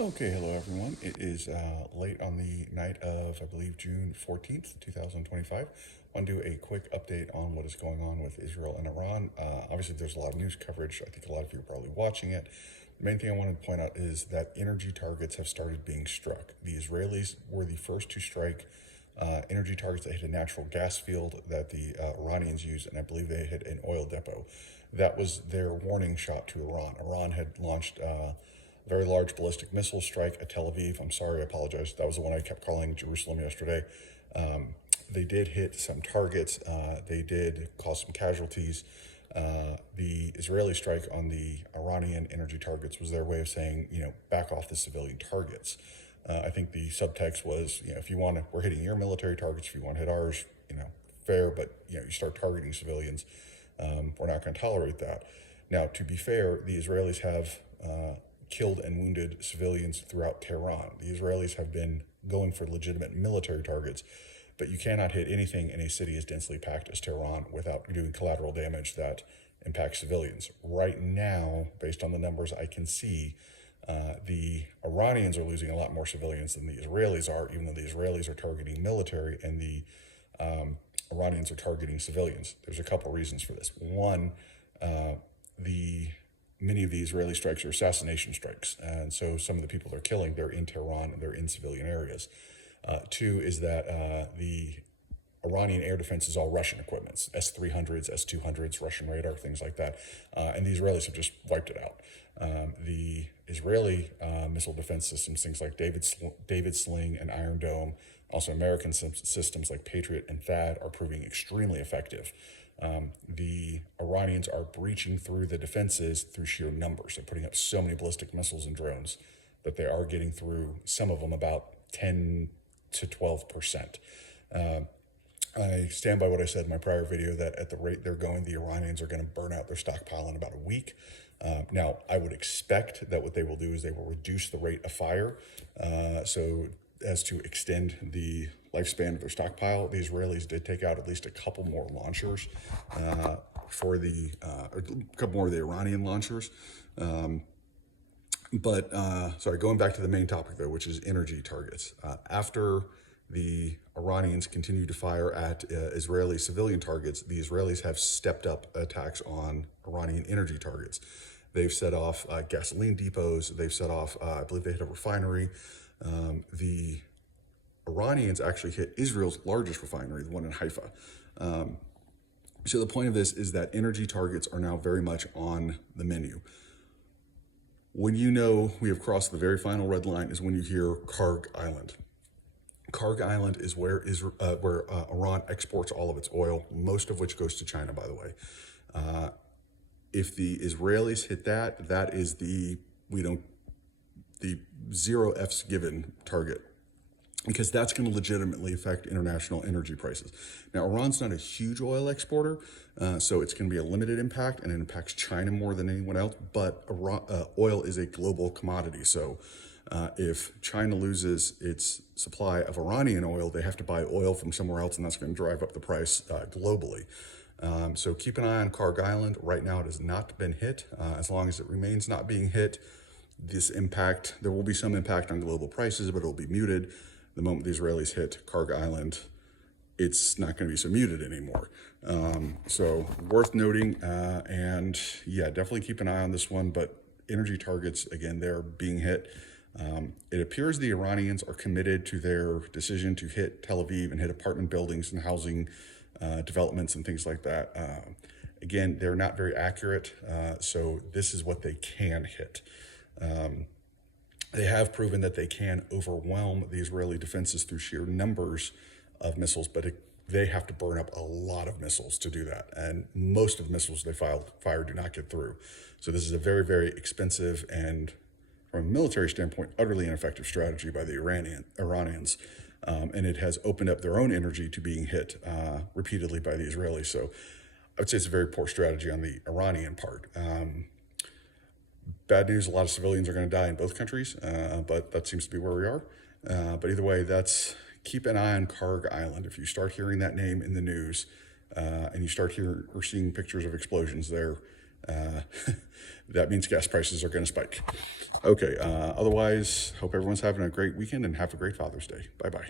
Okay, hello everyone. It is late on the night of, I believe, June 14th, 2025. I want to do a quick update on what is going on with Israel and Iran. Obviously, there's a lot of news coverage. I think a lot of you are probably watching it. The main thing I wanted to point out is that energy targets have started being struck. The Israelis were the first to strike energy targets that hit a natural gas field that the Iranians used, and I believe they hit an oil depot. That was their warning shot to Iran. Iran had launched a very large ballistic missile strike at Tel Aviv. I'm sorry, I apologize. That was the one I kept calling Jerusalem yesterday. They did hit some targets. They did cause some casualties. The Israeli strike on the Iranian energy targets was their way of saying, back off the civilian targets. I think the subtext was, if you want to, we're hitting your military targets. If you want to hit ours, fair, but you start targeting civilians. We're not going to tolerate that. Now, to be fair, the Israelis have killed and wounded civilians throughout Tehran. The Israelis have been going for legitimate military targets, but you cannot hit anything in a city as densely packed as Tehran without doing collateral damage that impacts civilians. Right now, based on the numbers I can see, the Iranians are losing a lot more civilians than the Israelis are, even though the Israelis are targeting military and the Iranians are targeting civilians. There's a couple reasons for this. One, many of the Israeli strikes are assassination strikes, and so some of the people they're killing, they're in Tehran and they're in civilian areas. Two is that the Iranian air defense is all Russian equipment, S-300s, S-200s, Russian radar, things like that, and the Israelis have just wiped it out. The Israeli missile defense systems, things like David Sling and Iron Dome, also American systems like Patriot and THAAD, are proving extremely effective. The Iranians are breaching through the defenses through sheer numbers. They're putting up so many ballistic missiles and drones that they are getting through, some of them about 10 to 12%. I stand by what I said in my prior video that at the rate they're going, the Iranians are going to burn out their stockpile in about a week. Now, I would expect that what they will do is they will reduce the rate of fire so as to extend the lifespan of their stockpile. The Israelis did take out at least a couple more launchers a couple more of the Iranian launchers. Sorry, going back to the main topic though, which is energy targets. After the Iranians continue to fire at Israeli civilian targets, the Israelis have stepped up attacks on Iranian energy targets. They've set off gasoline depots. They've set off, I believe they hit a refinery. The Iranians actually hit Israel's largest refinery, the one in Haifa. So the point of this is that energy targets are now very much on the menu. When you know we have crossed the very final red line is when you hear Karg Island. Karg Island is where Iran exports all of its oil, most of which goes to China, by the way. If the Israelis hit that, that is the zero F's given target, because that's going to legitimately affect international energy prices. Now, Iran's not a huge oil exporter, so it's going to be a limited impact, and it impacts China more than anyone else, but oil is a global commodity. So if China loses its supply of Iranian oil, they have to buy oil from somewhere else, and that's going to drive up the price globally. So keep an eye on Karg Island. Right now, it has not been hit. As long as it remains not being hit, there will be some impact on global prices, but it will be muted. The moment the Israelis hit Karg Island, it's not going to be so muted anymore. So worth noting, and yeah, definitely keep an eye on this one. But energy targets, again, they're being hit. It appears the Iranians are committed to their decision to hit Tel Aviv and hit apartment buildings and housing developments and things like that. Again, they're not very accurate, so this is what they can hit. They have proven that they can overwhelm the Israeli defenses through sheer numbers of missiles, but they have to burn up a lot of missiles to do that. And most of the missiles they fire do not get through. So this is a very, very expensive and, from a military standpoint, utterly ineffective strategy by the Iranians. And it has opened up their own energy to being hit repeatedly by the Israelis. So I would say it's a very poor strategy on the Iranian part. Bad news, a lot of civilians are going to die in both countries, but that seems to be where we are. But either way, keep an eye on Karg Island. If you start hearing that name in the news and you start seeing pictures of explosions there, that means gas prices are going to spike. Okay, otherwise, hope everyone's having a great weekend and have a great Father's Day. Bye-bye.